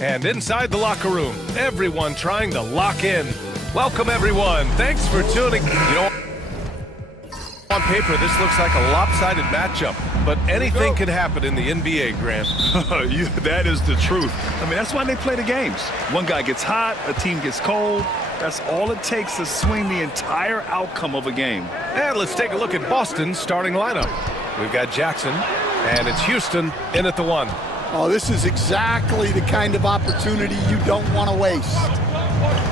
And inside the locker room, everyone trying to lock in. Welcome, everyone. Thanks for tuning. You know, on paper, this looks like a lopsided matchup, but anything can happen in the NBA, Grant. That is the truth. I mean, that's why they play the games. One guy gets hot, a team gets cold. That's all it takes to swing the entire outcome of a game. And let's take a look at Boston's starting lineup. We've got Jackson, and it's Houston in at the 1. Oh, this is exactly the kind of opportunity you don't want to waste.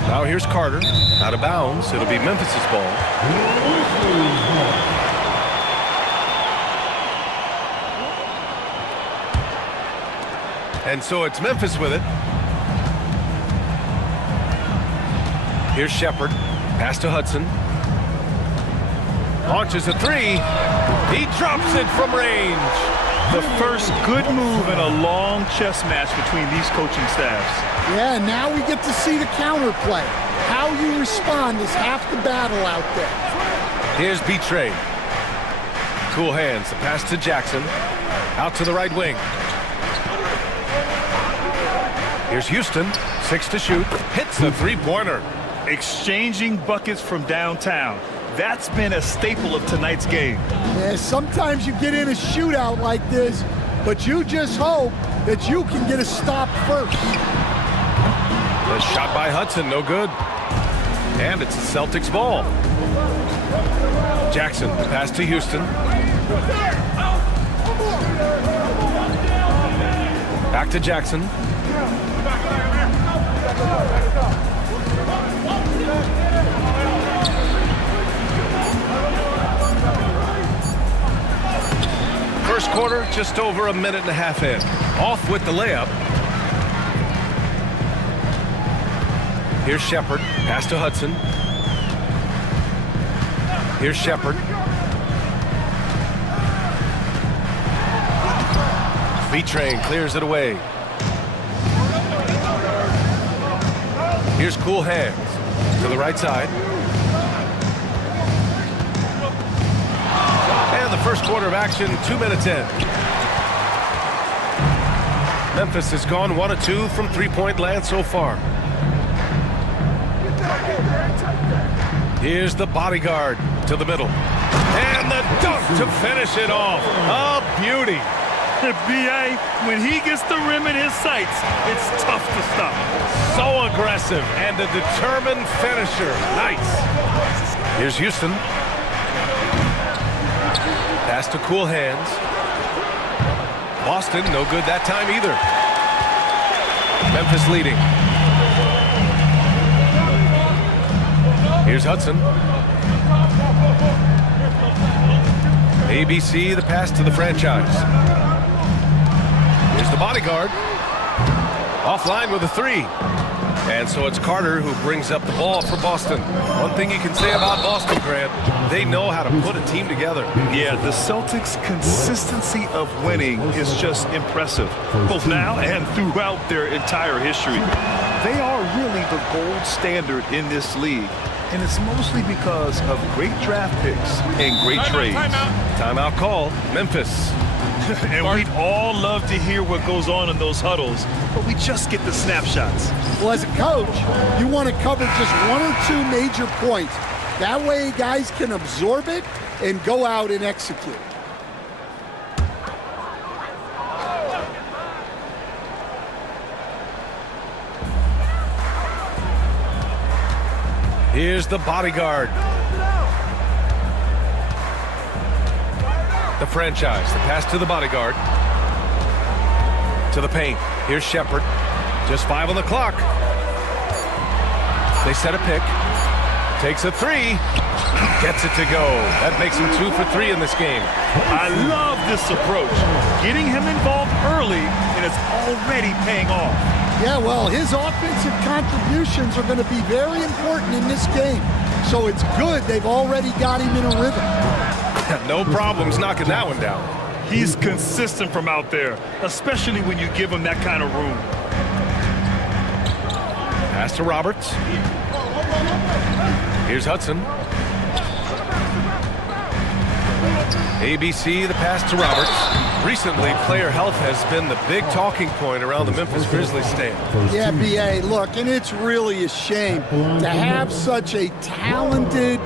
Now here's Carter, out of bounds. It'll be Memphis's ball. And so it's Memphis with it. Here's Shepard, pass to Hudson. Launches a 3. He drops it from range. The first good move in a long chess match between these coaching staffs. Yeah, now we get to see the counterplay. How you respond is half the battle out there. Here's Betray. Cool hands, the pass to Jackson. Out to the right wing. Here's Houston, 6 to shoot. Hits the three-pointer. Exchanging buckets from downtown. That's been a staple of tonight's game. Yeah, sometimes you get in a shootout like this, but you just hope that you can get a stop first. The shot by Hudson, no good. And it's the Celtics ball. Jackson, pass to Houston. Back to Jackson. First quarter, just over a minute and a half in. Off with the layup. Here's Shepard, pass to Hudson. Here's Shepard. B-Train clears it away. Here's Cool Hands to the right side. And the first quarter of action, 2 minutes in. Memphis has gone 1 of 2 from three-point land so far. Here's the bodyguard to the middle. And the dunk to finish it off. A beauty. B.A., when he gets the rim in his sights, it's tough to stop. So aggressive and a determined finisher. Nice. Here's Houston. Pass to Cool Hands. Boston, no good that time either. Memphis leading. Here's Hudson. ABC, the pass to the franchise. Here's the bodyguard. Offline with a 3. And so it's Carter who brings up the ball for Boston. One thing you can say about Boston, Grant, they know how to put a team together. Yeah, the Celtics' consistency of winning is just impressive, both now and throughout their entire history. They are really the gold standard in this league, and it's mostly because of great draft picks and great trades. Timeout call, Memphis. And we'd all love to hear what goes on in those huddles, but we just get the snapshots. Well, as a coach, you want to cover just 1 or 2 major points. That way guys can absorb it and go out and execute. Here's the bodyguard. The franchise, the pass to the bodyguard. To the paint. Here's Shepard. Just 5 on the clock. They set a pick. Takes a 3. Gets it to go. That makes him 2 for 3 in this game. I love this approach. Getting him involved early, and it's already paying off. Yeah, well, his offensive contributions are going to be very important in this game. So it's good they've already got him in a rhythm. No problems knocking that one down. He's consistent from out there, especially when you give him that kind of room. Pass to Roberts. Here's Hudson. ABC, the pass to Roberts. Recently, player health has been the big talking point around the Memphis Grizzlies stand. Yeah, B.A., look, and it's really a shame to have such a talented,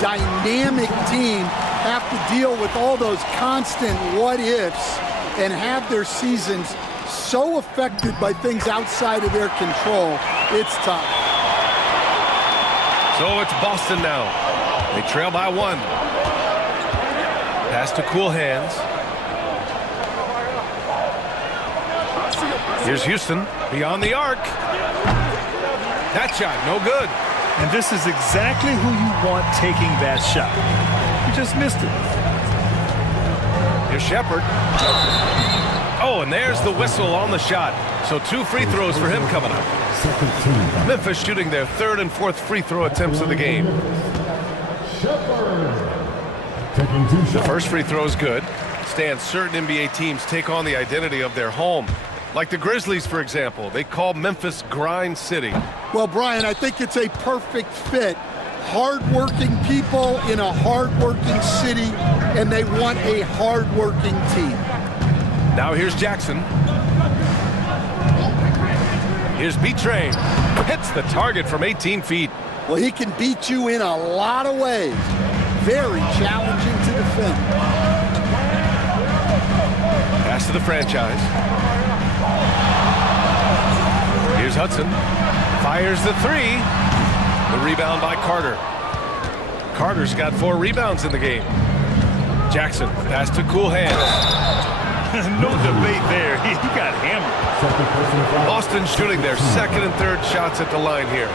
dynamic team have to deal with all those constant what-ifs and have their seasons so affected by things outside of their control. It's tough. So it's Boston now. They trail by 1. Pass to cool hands. Here's Houston beyond the arc. That shot, no good. And this is exactly who you want taking that shot. You just missed it. Here's Shepard. Oh, and there's the whistle on the shot. So 2 free throws for him coming up. Memphis shooting their 3rd and 4th free throw attempts of the game. The first free throw is good. Stan, certain NBA teams take on the identity of their home. Like the Grizzlies, for example. They call Memphis Grind City. Well, Brian, I think it's a perfect fit. Hard-working people in a hard-working city, and they want a hard-working team. Now here's Jackson. Here's B-Train. Hits the target from 18 feet. Well, he can beat you in a lot of ways. Very challenging to defend. Pass to the franchise. Here's Hudson. Fires the 3. The rebound by Carter. Carter's got 4 rebounds in the game. Jackson, pass to cool hands. No debate there. He got hammered. Boston shooting their 2nd and 3rd shots at the line here.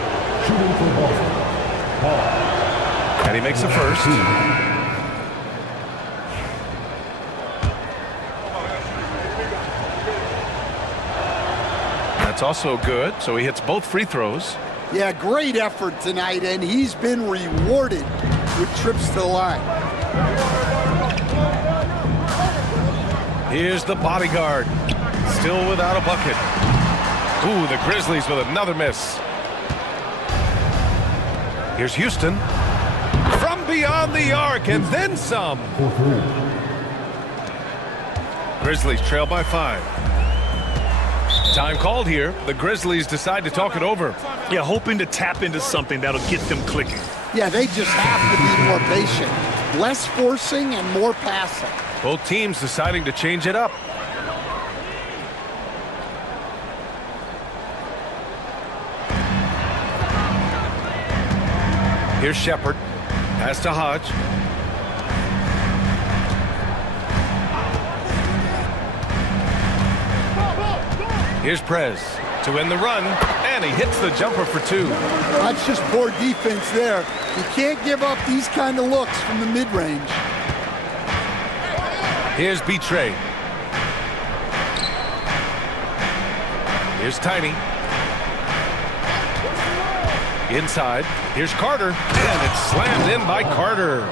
And he makes the first. That's also good, so he hits both free throws. Yeah, great effort tonight, and he's been rewarded with trips to the line. Here's the bodyguard, still without a bucket. Ooh, the Grizzlies with another miss. Here's Houston. From beyond the arc, and then some. Grizzlies trail by 5. Time called here. The Grizzlies decide to talk it over. Yeah, hoping to tap into something that'll get them clicking. Yeah, they just have to be more patient. Less forcing and more passing. Both teams deciding to change it up. Here's Shepard. Pass to Hodge. Here's Prez to end the run, and he hits the jumper for 2. That's just poor defense there. You can't give up these kind of looks from the mid-range. Here's B-Trey. Here's Tiny. Inside. Here's Carter, and it's slammed in by Carter.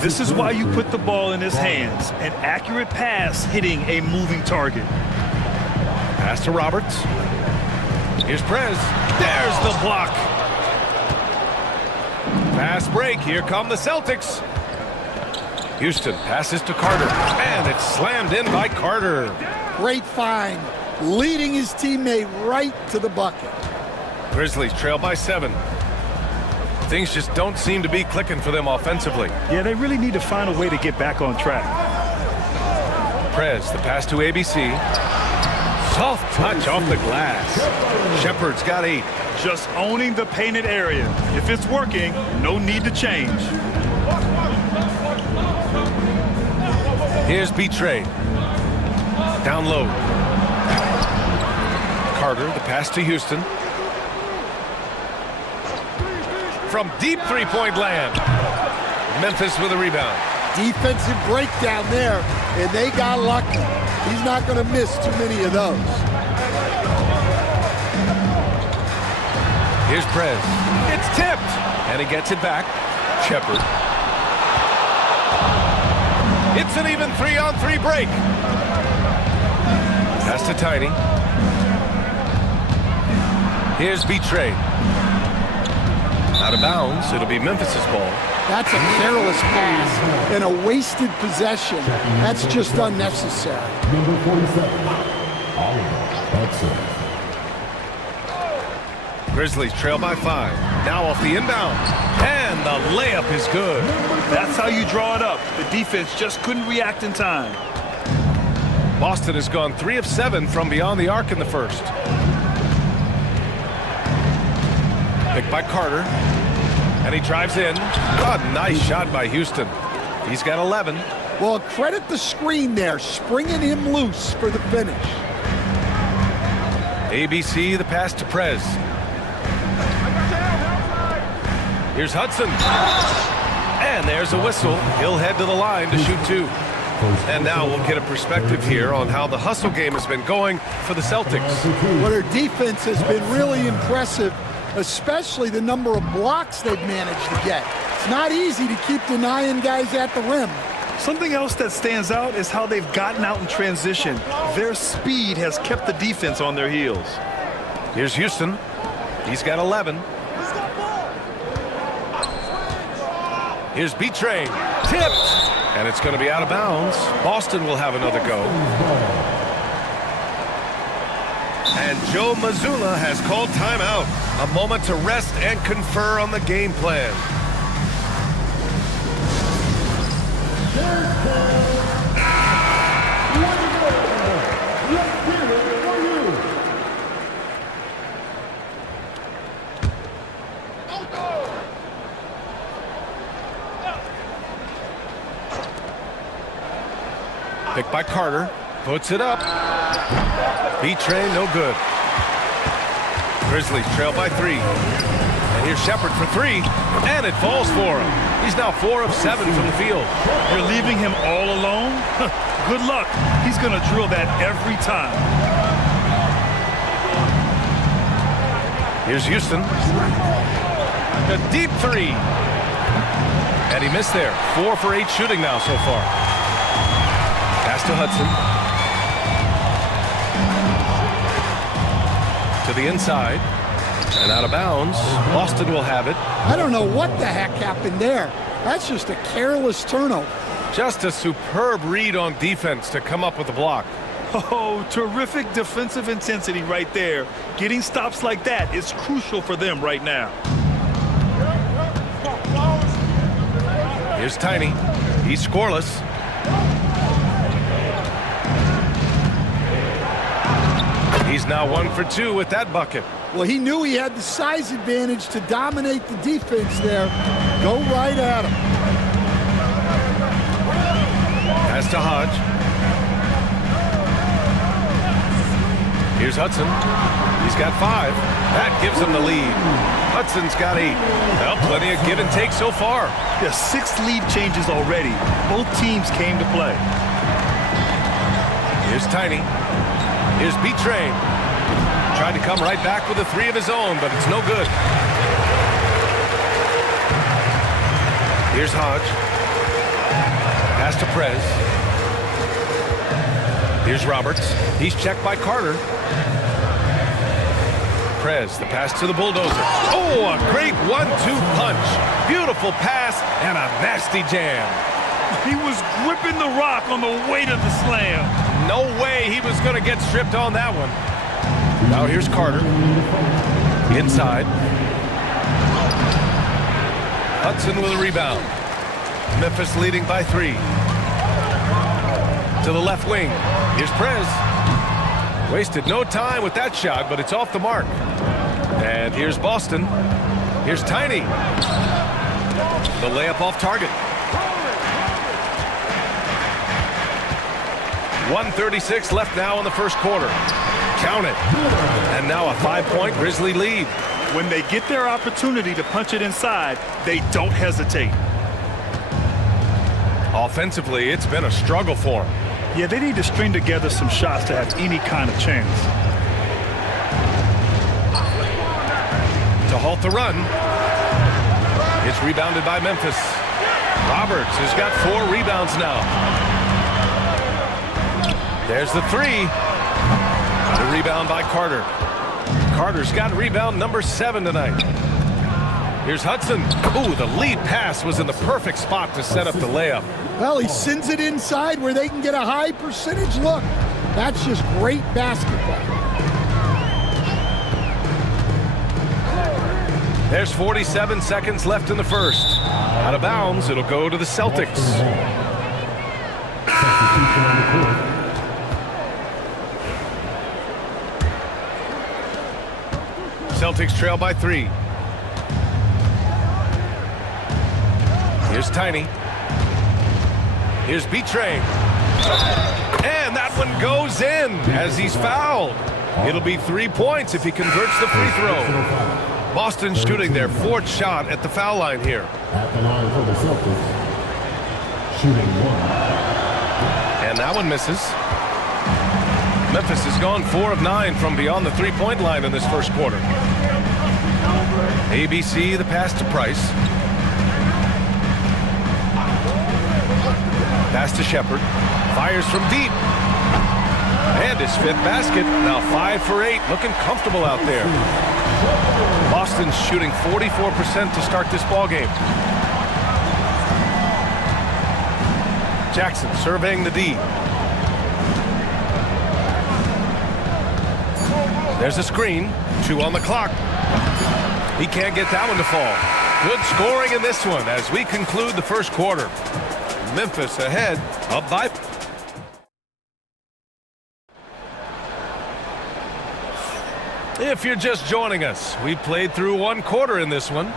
This is why you put the ball in his hands. An accurate pass hitting a moving target. Pass to Roberts. Here's Prez. There's the block. Fast break. Here come the Celtics. Houston passes to Carter, and it's slammed in by Carter. Great find, leading his teammate right to the bucket. Grizzlies trail by 7. Things just don't seem to be clicking for them offensively. Yeah, they really need to find a way to get back on track. Prez, the pass to ABC. Soft touch off the glass. Shepard's got 8. Just owning the painted area. If it's working, no need to change. Here's B-Trey. Down low. Carter, the pass to Houston. From deep three-point land. Memphis with a rebound. Defensive breakdown there, and they got lucky. He's not going to miss too many of those. Here's Prez. It's tipped, and he gets it back. Shepard. It's an even 3-on-3 break. Pass to Tiny. Here's B-Trey. Out of bounds. It'll be Memphis's ball. That's a careless pass and a wasted possession. That's just unnecessary. Number 47, Oliver Hudson. Grizzlies trail by 5. Now off the inbound. And the layup is good. That's how you draw it up. The defense just couldn't react in time. Boston has gone 3 of 7 from beyond the arc in the first. Picked by Carter. And he drives in. Oh, nice shot by Houston. He's got 11. Well, credit the screen there, springing him loose for the finish. ABC, the pass to Prez. Here's Hudson. And there's a whistle. He'll head to the line to shoot 2. And now we'll get a perspective here on how the hustle game has been going for the Celtics. Well, their defense has been really impressive, especially the number of blocks they've managed to get. It's not easy to keep denying guys at the rim. Something else that stands out is how they've gotten out in transition. Their speed has kept the defense on their heels. Here's Houston. He's got 11. Here's B-Train. Tipped. And it's going to be out of bounds. Boston will have another go. And Joe Mazzulla has called timeout. A moment to rest and confer on the game plan. Picked by Carter. Puts it up. B-Train, no good. Grizzlies trail by 3. And here's Shepard for 3. And it falls for him. He's now 4 of 7 from the field. You're leaving him all alone? Good luck. He's going to drill that every time. Here's Houston. A deep 3. And he missed there. 4 for 8 shooting now so far. Pass to Hudson. To the inside. And out of bounds. Boston will have it. I don't know what the heck happened there. That's just a careless turnover. Just a superb read on defense to come up with the block. Oh, terrific defensive intensity right there. Getting stops like that is crucial for them right now. Here's Tiny. He's scoreless. He's now 1 for 2 with that bucket. Well, he knew he had the size advantage to dominate the defense there. Go right at him. Pass to Hodge. Here's Hudson. He's got 5. That gives him the lead. Hudson's got 8. Well, plenty of give and take so far. Yeah, 6 lead changes already. Both teams came to play. Here's Tiny. Here's B-Train. Tried to come right back with a 3 of his own, but it's no good. Here's Hodge. Pass to Prez. Here's Roberts. He's checked by Carter. Prez, the pass to the bulldozer. Oh, a great 1-2 punch. Beautiful pass and a nasty jam. He was gripping the rock on the weight of the slam. No way he was going to get stripped on that one. Now here's Carter. Inside. Hudson with a rebound. Memphis leading by 3. To the left wing. Here's Prez. Wasted no time with that shot, but it's off the mark. And here's Boston. Here's Tiny. The layup off target. 1:36 left now in the first quarter. Count it. And now a 5-point Grizzly lead. When they get their opportunity to punch it inside, they don't hesitate. Offensively, it's been a struggle for them. Yeah, they need to string together some shots to have any kind of chance. To halt the run. It's rebounded by Memphis. Roberts has got 4 rebounds now. There's the 3. The rebound by Carter. Carter's got rebound number 7 tonight. Here's Hudson. Ooh, the lead pass was in the perfect spot to set up the layup. Well, he sends it inside where they can get a high percentage look. That's just great basketball. There's 47 seconds left in the first. Out of bounds, it'll go to the Celtics. Substitution on the court. Celtics trail by 3. Here's Tiny. Here's Betray. And that one goes in as he's fouled. It'll be 3 points if he converts the free throw. Boston shooting their 4th shot at the foul line here. At the line for the Celtics. Shooting 1. And that one misses. Memphis has gone 4 of 9 from beyond the three-point line in this first quarter. ABC, the pass to Price. Pass to Shepard. Fires from deep. And his 5th basket. Now 5 for 8. Looking comfortable out there. Boston's shooting 44% to start this ball game. Jackson surveying the D. There's a screen. 2 on the clock. He can't get that one to fall. Good scoring in this one as we conclude the first quarter. Memphis ahead, up by. If you're just joining us, we played through 1 quarter in this one.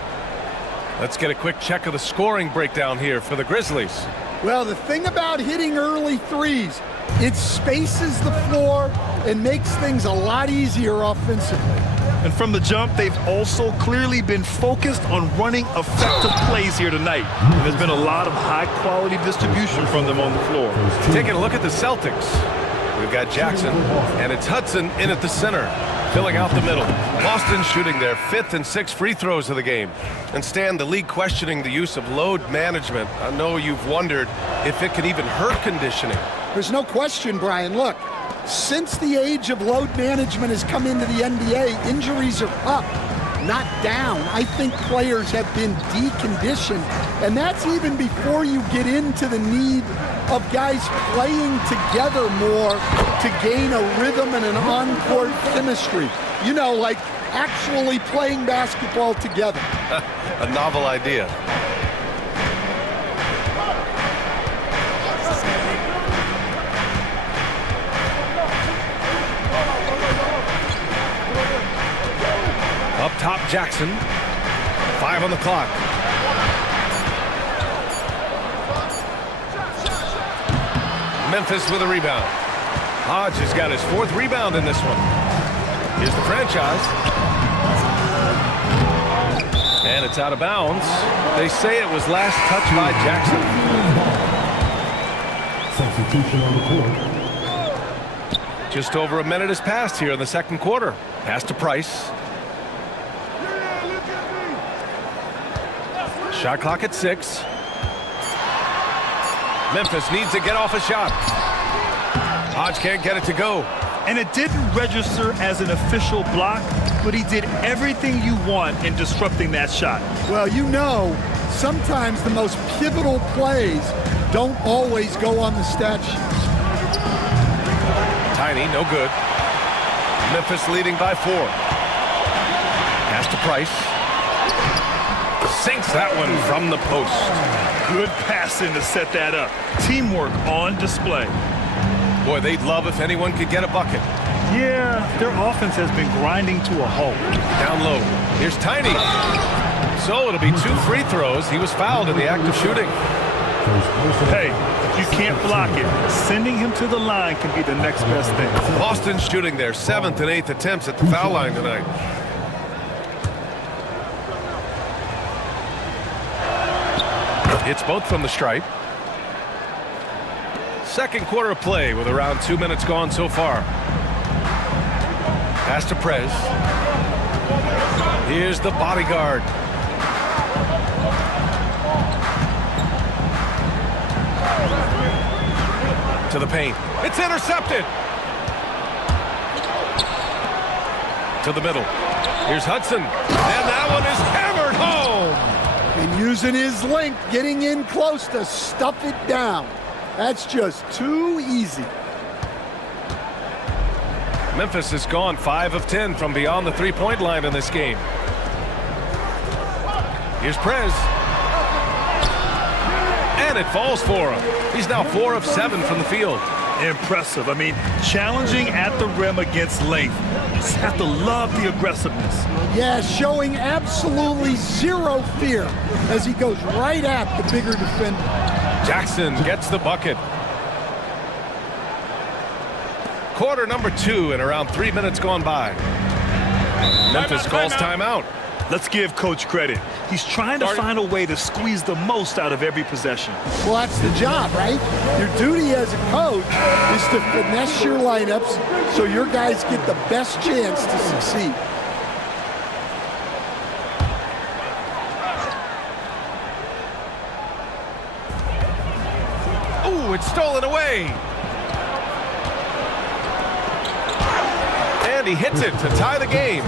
Let's get a quick check of the scoring breakdown here for the Grizzlies. Well, the thing about hitting early threes, it spaces the floor and makes things a lot easier offensively. And from the jump, they've also clearly been focused on running effective plays here tonight. And there's been a lot of high-quality distribution from them on the floor. Taking a look at the Celtics. We've got Jackson, and it's Hudson in at the center, filling out the middle. Boston shooting their 5th and 6th free throws of the game. And Stan, the league questioning the use of load management. I know you've wondered if it could even hurt conditioning. There's no question, Brian. Look, since the age of load management has come into the NBA, injuries are up, not down. I think players have been deconditioned, and that's even before you get into the need of guys playing together more to gain a rhythm and an on-court chemistry. You know, like actually playing basketball together. A novel idea. Up top, Jackson. 5 on the clock. Memphis with a rebound. Hodge has got his 4th rebound in this one. Here's the franchise. And it's out of bounds. They say it was last touched by Jackson. Substitution on the court. Just over a minute has passed here in the second quarter. Pass to Price. Shot clock at 6. Memphis needs to get off a shot. Hodge can't get it to go. And it didn't register as an official block, but he did everything you want in disrupting that shot. Well, you know, sometimes the most pivotal plays don't always go on the stat sheet. Tiny, no good. Memphis leading by 4. Pass to Price. Sinks that one from the post. Good passing to set that up. Teamwork on display. Boy, they'd love if anyone could get a bucket. Yeah, their offense has been grinding to a halt. Down low. Here's Tiny. So it'll be 2 free throws. He was fouled in the act of shooting. Hey, if you can't block it, sending him to the line can be the next best thing. Boston shooting their 7th and 8th attempts at the foul line tonight. It's both from the stripe. Second quarter of play with around 2 minutes gone so far. Pass to Prez. Here's the bodyguard. To the paint. It's intercepted. To the middle. Here's Hudson. And that one is hammered home. And using his length, getting in close to stuff it down. That's just too easy. Memphis has gone 5 of 10 from beyond the three-point line in this game. Here's Prez. And it falls for him. He's now 4 of 7 from the field. Impressive. I mean, challenging at the rim against length. You just have to love the aggressiveness. Yeah, showing absolutely zero fear as he goes right at the bigger defender. Jackson gets the bucket. Quarter number 2 and around 3 minutes gone by. Memphis calls timeout. Let's give Coach credit. He's trying to find a way to squeeze the most out of every possession. Well, that's the job, right? Your duty as a coach is to finesse your lineups so your guys get the best chance to succeed. Ooh, it's stolen away. And he hits it to tie the game.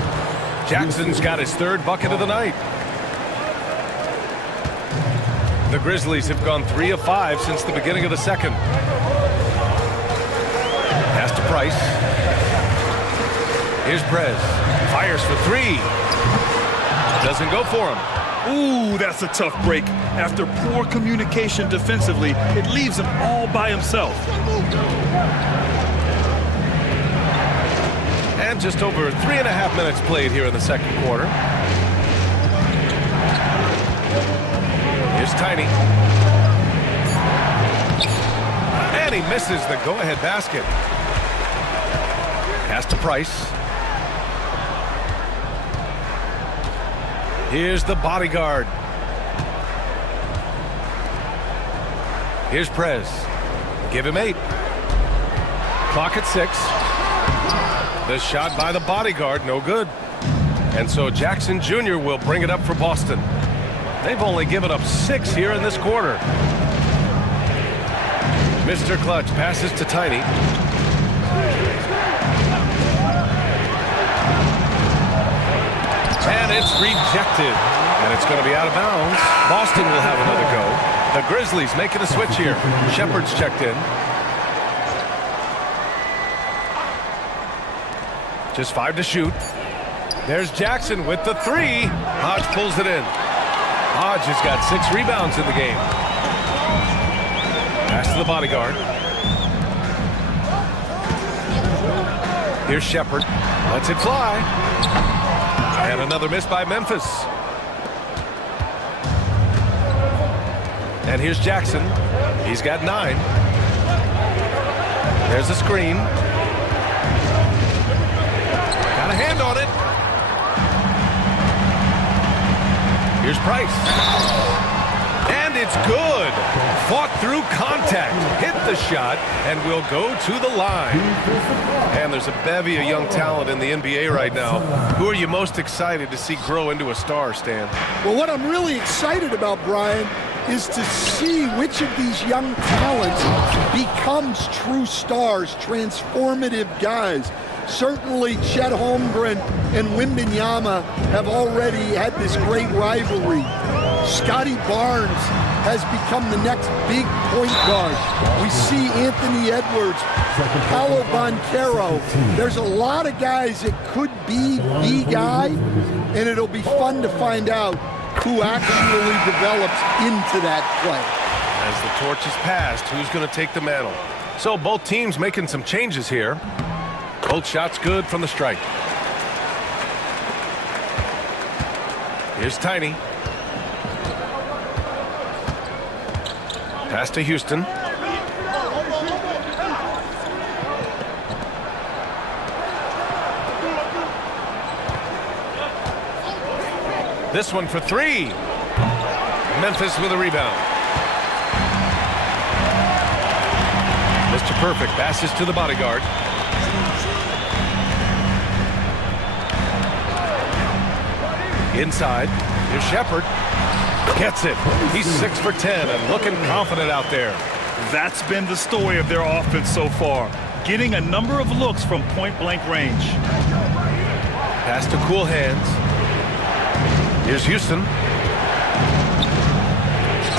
Jackson's got his 3rd bucket of the night. The Grizzlies have gone 3 of 5 since the beginning of the second. Pass to Price. Here's Prez. Fires for 3. Doesn't go for him. Ooh, that's a tough break. After poor communication defensively, it leaves him all by himself. And just over 3.5 minutes played here in the second quarter. Here's Tiny. And he misses the go-ahead basket. Pass to Price. Here's the bodyguard. Here's Prez. Give him 8. Clock at 6. The shot by the bodyguard, no good. And so Jackson Jr. will bring it up for Boston. They've only given up 6 here in this quarter. Mr. Clutch passes to Tiny. And it's rejected. And it's going to be out of bounds. Boston will have another go. The Grizzlies making a switch here. Shepard's checked in. Just 5 to shoot. There's Jackson with the 3. Hodge pulls it in. Hodge has got 6 rebounds in the game. Pass to the bodyguard. Here's Shepard. Lets it fly. And another miss by Memphis. And here's Jackson. He's got 9. There's a screen. Got a hand on it. Here's Price. And it's good. Fought through contact. Hit the shot and will go to the line. And there's a bevy of young talent in the NBA right now. Who are you most excited to see grow into a star, Stan? Well, what I'm really excited about, Brian, is to see which of these young talents becomes true stars, transformative guys. Certainly, Chet Holmgren and Wembanyama have already had this great rivalry. Scotty Barnes has become the next big point guard. We see Anthony Edwards, Paolo Banchero. There's a lot of guys that could be the guy, and it'll be fun to find out who actually develops into that play. As the torch is passed, who's going to take the mantle? So both teams making some changes here. Both shots good from the strike. Here's Tiny. Pass to Houston. This one for 3. Memphis with a rebound. Mr. Perfect passes to the bodyguard. Inside, here's Shepard. Gets it. He's 6 for 10 and looking confident out there. That's been the story of their offense so far. Getting a number of looks from point-blank range. Pass to cool hands. Here's Houston.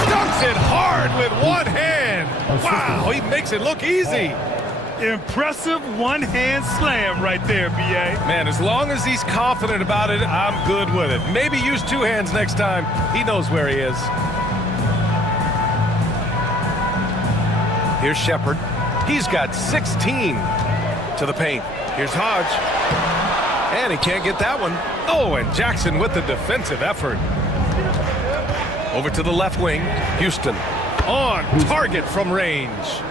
Dunks it hard with one hand. Wow, he makes it look easy. Impressive one-hand slam right there, B.A. Man, as long as he's confident about it, I'm good with it. Maybe use two hands next time. He knows where he is. Here's Shepard. He's got 16 to the paint. Here's Hodge. And he can't get that one. Oh, and Jackson with the defensive effort. Over to the left wing. Houston on target from range.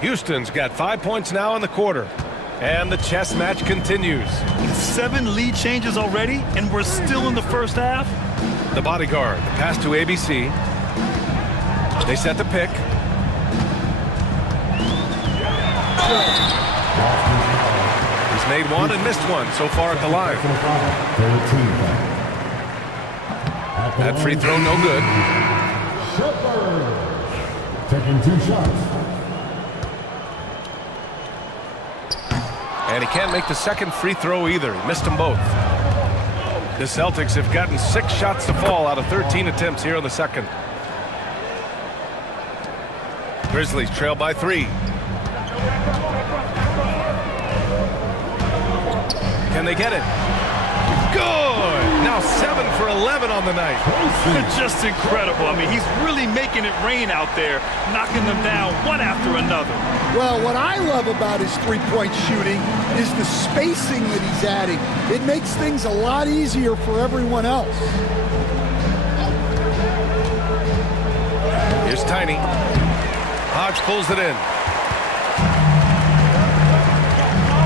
Houston's got 5 points now in the quarter. And the chess match continues. 7 lead changes already, and we're still in the first half. The bodyguard, the pass to ABC. They set the pick. He's made one and missed one so far at the line. That free throw no good. Taking 2 shots. And he can't make the second free throw either. He missed them both. The Celtics have gotten 6 shots to fall out of 13 attempts here in the second. Grizzlies trail by 3. Can they get it? Good! Now 7 for 11 on the night. Just incredible. I mean, he's really making it rain out there, knocking them down one after another. Well, what I love about his three-point shooting is the spacing that he's adding. It makes things a lot easier for everyone else. Here's Tiny. Hodge pulls it in.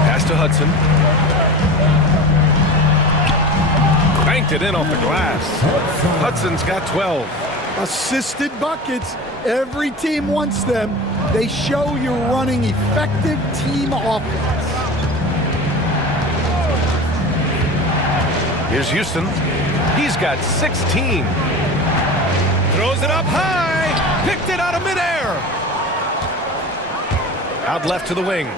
Pass to Hudson. Banked it in off the glass. Hudson's got 12. Assisted buckets. Every team wants them. They show you're running effective team offense. Here's Houston. He's got 16. Throws it up high. Picked it out of midair. Out left to the wing.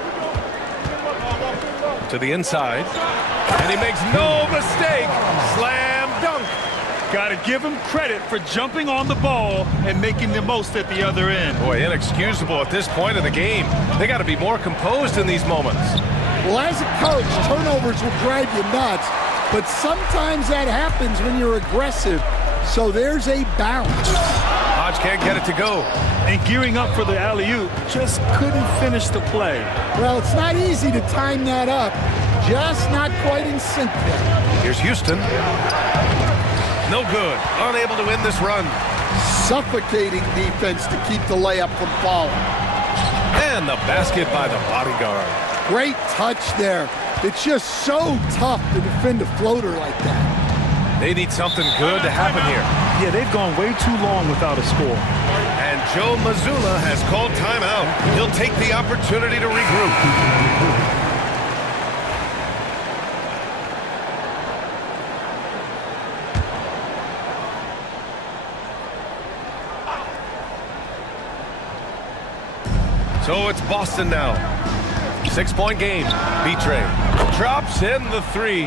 To the inside. And he makes no mistake. Slam dunk. Got to give him credit for jumping on the ball and making the most at the other end. Boy, inexcusable at this point of the game. They got to be more composed in these moments. Well, as a coach, turnovers will drive you nuts, but sometimes that happens when you're aggressive. So there's a bounce. Hodge can't get it to go. And gearing up for the alley-oop, just couldn't finish the play. Well, it's not easy to time that up. Just not quite in sync there. Here's Houston. No good. Unable to win this run. Suffocating defense to keep the layup from falling. And the basket by the bodyguard. Great touch there. It's just so tough to defend a floater like that. They need something good to happen here. Yeah, they've gone way too long without a score. And Joe Mazzulla has called timeout. He'll take the opportunity to regroup. So it's Boston now. 6-point game. B-Tray drops in the 3.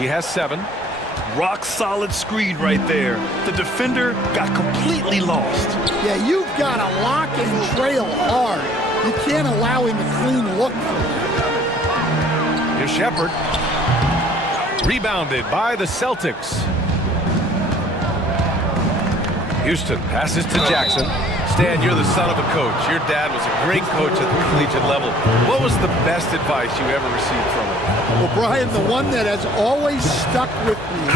He has 7. Rock solid screen right there. The defender got completely lost. Yeah, you've got to lock and trail hard. You can't allow him a clean look from that. Here's Shepard. Rebounded by the Celtics. Houston passes to Jackson. Stan, you're the son of a coach. Your dad was a great coach at the collegiate level. What was the best advice you ever received from him? Well, Brian, the one that has always stuck with me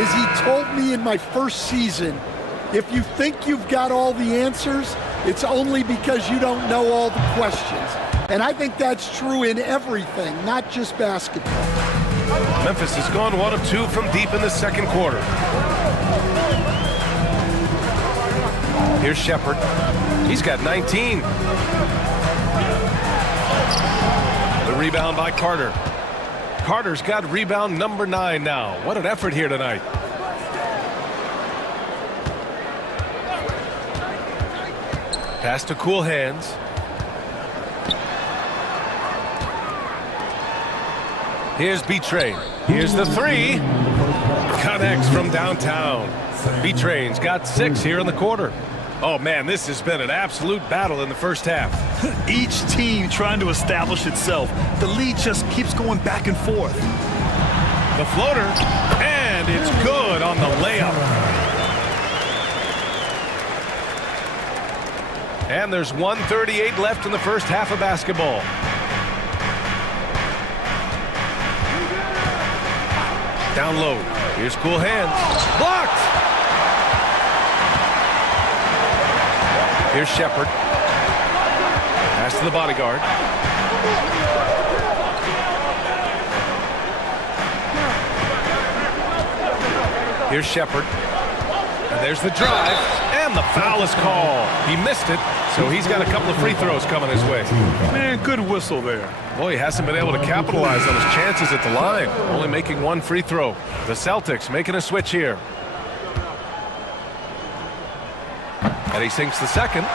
is he told me in my first season, if you think you've got all the answers, it's only because you don't know all the questions. And I think that's true in everything, not just basketball. Memphis has gone 1 of 2 from deep in the second quarter. Here's Shepard. He's got 19. The rebound by Carter. Carter's got rebound number 9 now. What an effort here tonight. Pass to Cool Hands. Here's B-Train. Here's the 3. Connects from downtown. B-Train's got 6 here in the quarter. Oh, man, this has been an absolute battle in the first half. Each team trying to establish itself. The lead just keeps going back and forth. The floater, and it's good on the layup. And there's 1:38 left in the first half of basketball. Down low. Here's cool hands. Blocked! Here's Shepard. Pass to the bodyguard. Here's Shepard. And there's the drive. And the foul is called. He missed it, so he's got a couple of free throws coming his way. Man, good whistle there. Boy, he hasn't been able to capitalize on his chances at the line. Only making one free throw. The Celtics making a switch here. And he sinks the second.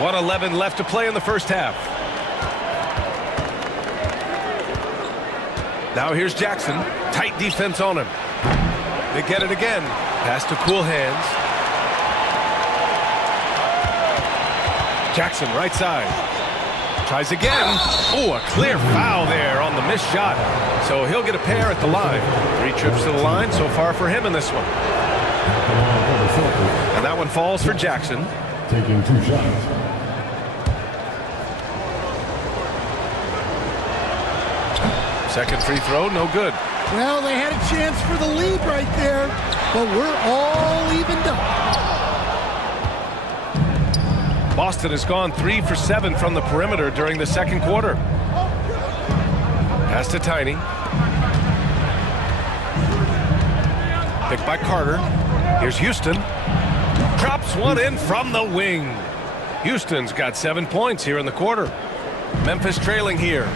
1:11 left to play in the first half. Now here's Jackson. Tight defense on him. They get it again. Pass to cool hands. Jackson right side. Tries again. Oh, a clear foul there on the missed shot. So he'll get a pair at the line. 3 trips to the line so far for him in this one. And that one falls for Jackson. Taking 2 shots. Second free throw, no good. Well, they had a chance for the lead right there, but we're all evened up. Boston has gone 3 for 7 from the perimeter during the second quarter. Pass to Tiny. Picked by Carter. Here's Houston. Drops one in from the wing. Houston's got 7 points here in the quarter. Memphis trailing here.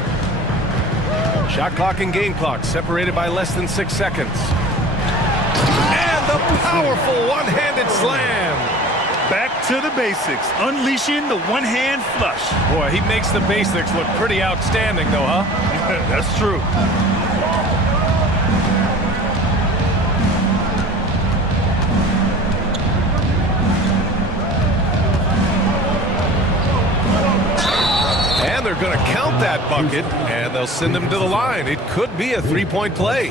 Shot clock and game clock separated by less than 6 seconds. And the powerful one-handed slam. Back to the basics, unleashing the one-hand flush. Boy, he makes the basics look pretty outstanding, though, huh? That's true. And they're going to count that bucket, and they'll send him to the line. It could be a 3-point play.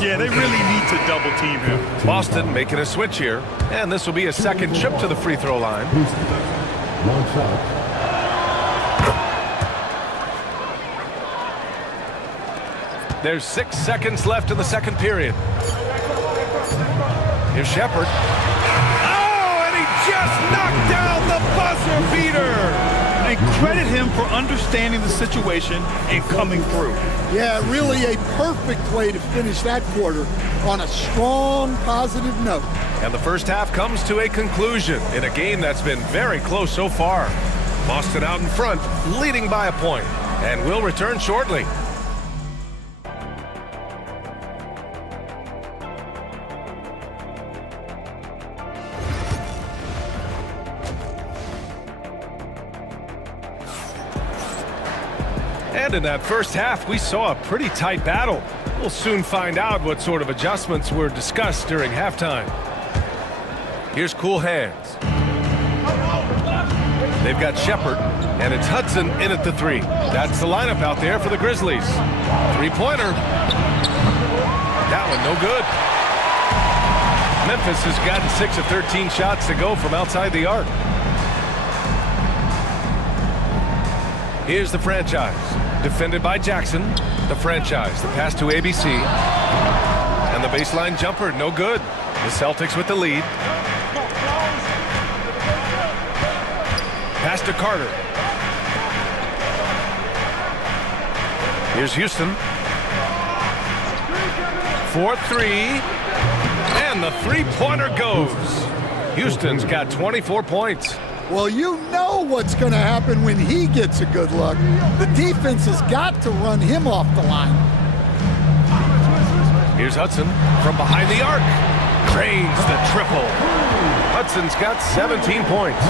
Yeah, they really need to double team him. Boston making a switch here, and this will be a second trip to the free throw line. 1 shot. There's 6 seconds left in the second period. Here's Shepard. Oh, and he just knocked down the buzzer beater. And credit him for understanding the situation and coming through. Yeah, really a perfect way to finish that quarter on a strong, positive note. And the first half comes to a conclusion in a game that's been very close so far. Boston out in front, leading by a point, and we'll return shortly. And in that first half, we saw a pretty tight battle. We'll soon find out what sort of adjustments were discussed during halftime. Here's cool hands. They've got Shepard, and it's Hudson in at the 3. That's the lineup out there for the Grizzlies. 3-pointer. That one no good. Memphis has gotten 6 of 13 shots to go from outside the arc. Here's the franchise. Defended by Jackson. The franchise. The pass to ABC. And the baseline jumper, no good. The Celtics with the lead. Pass to Carter. Here's Houston. 4-3. And the 3-pointer goes. Houston's got 24 points. Well, you know what's going to happen when he gets a good look. The defense has got to run him off the line. Here's Hudson from behind the arc. Drains the triple. Hudson's got 17 points.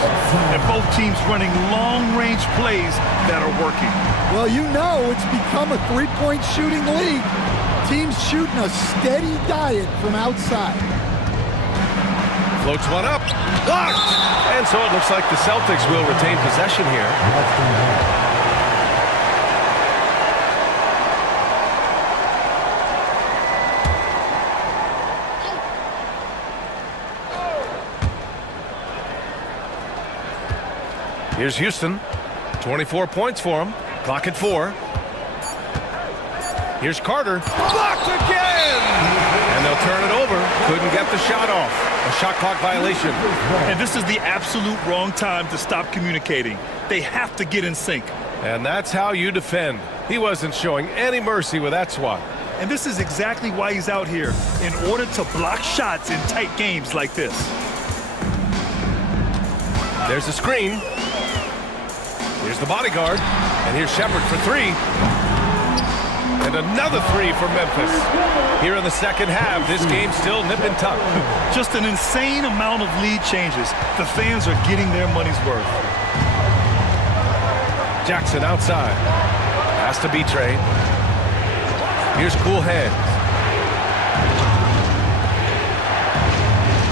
And both teams running long-range plays that are working. Well, you know it's become a 3-point shooting league. Teams shooting a steady diet from outside. Floats one up. Blocked! And so it looks like the Celtics will retain possession here. Here's Houston. 24 points for him. Clock at 4. Here's Carter. Blocked again! And they'll turn it over. Couldn't get the shot off. A shot clock violation. And this is the absolute wrong time to stop communicating. They have to get in sync. And that's how you defend. He wasn't showing any mercy with that swat. And this is exactly why he's out here, in order to block shots in tight games like this. There's a screen. Here's the bodyguard. And here's Shepard for 3. And another 3 for Memphis. Here in the second half, this game's still nip and tuck. Just an insane amount of lead changes. The fans are getting their money's worth. Jackson outside. Has to be Trey. Here's cool hands.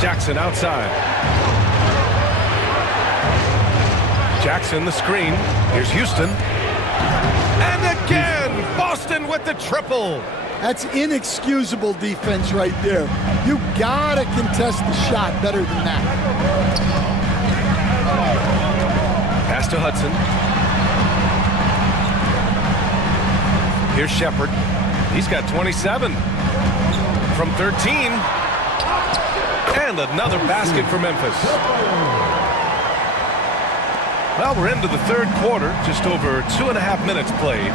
Jackson outside. Jackson the screen. Here's Houston. And again, Boston with the triple. That's inexcusable defense right there. You gotta contest the shot better than that. Pass to Hudson. Here's Shepard. He's got 27 from 13. And another basket for Memphis. Well, we're into the third quarter, just over 2.5 minutes played.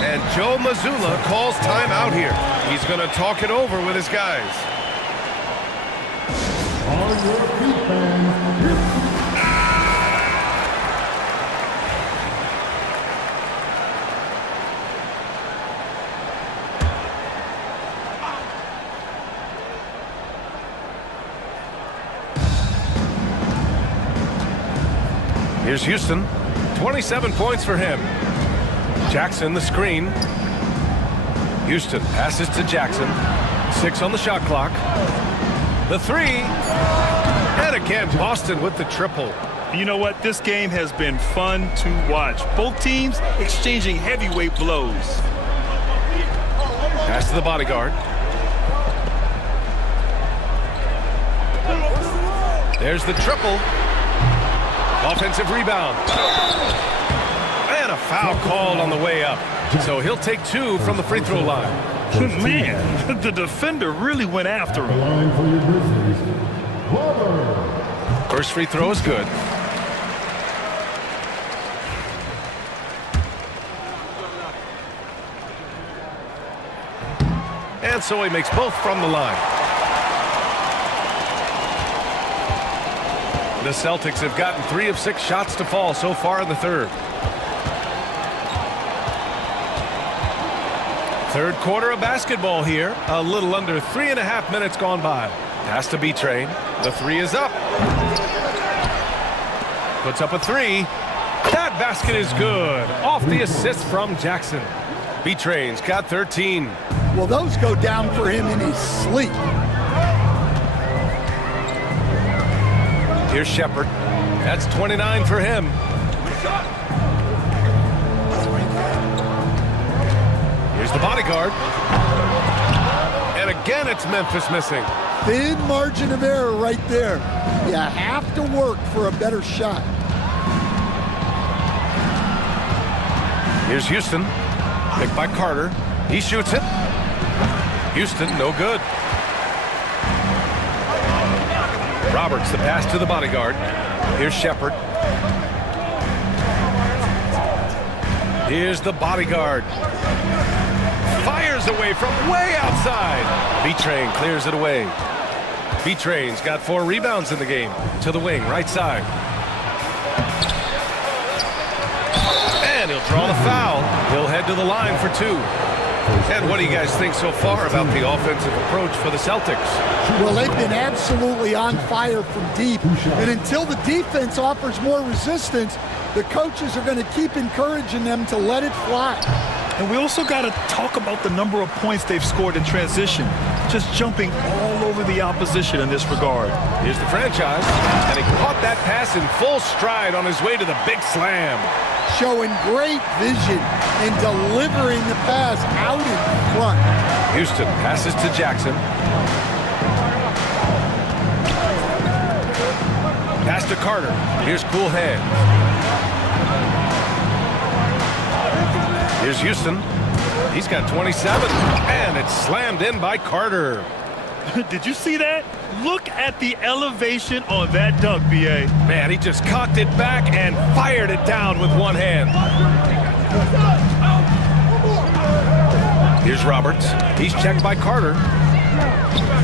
And Joe Mazzulla calls timeout here. He's going to talk it over with his guys. All your feet, fans. Here's Houston. 27 points for him. Jackson the screen. Houston passes to Jackson. 6 on the shot clock. The 3. And again, Boston with the triple. You know what? This game has been fun to watch. Both teams exchanging heavyweight blows. Pass to the bodyguard. There's the triple. Offensive rebound. And a foul called on the way up. So he'll take 2 from the free throw line. Man, the defender really went after him. Line for your Grizzlies. Glover. First free throw is good. And so he makes both from the line. The Celtics have gotten 3 of 6 shots to fall so far in the third. Third quarter of basketball here. A little under 3.5 minutes gone by. Has to be Train. The 3 is up. Puts up a 3. That basket is good. Off the assist from Jackson. B-Train's got 13. Well, those go down for him in his sleep. Here's Shepard. That's 29 for him. Here's the bodyguard. And again, it's Memphis missing. Thin margin of error right there. You have to work for a better shot. Here's Houston. Picked by Carter. He shoots it. Houston, no good. Roberts, the pass to the bodyguard. Here's Shepard. Here's the bodyguard. Fires away from way outside. B-Train clears it away. B-Train's got 4 rebounds in the game. To the wing, right side. And he'll draw the foul. He'll head to the line for 2. And what do you guys think so far about the offensive approach for the Celtics? Well, they've been absolutely on fire from deep. And until the defense offers more resistance, the coaches are going to keep encouraging them to let it fly. And we also got to talk about the number of points they've scored in transition. Just jumping all all over the opposition in this regard. Here's the franchise, and he caught that pass in full stride on his way to the big slam. Showing great vision and delivering the pass out in front. Houston passes to Jackson. Pass to Carter. Here's cool hands. Here's Houston. He's got 27, and it's slammed in by Carter. Did you see that? Look at the elevation on that dunk, B.A. Man, he just cocked it back and fired it down with one hand. Here's Roberts. He's checked by Carter.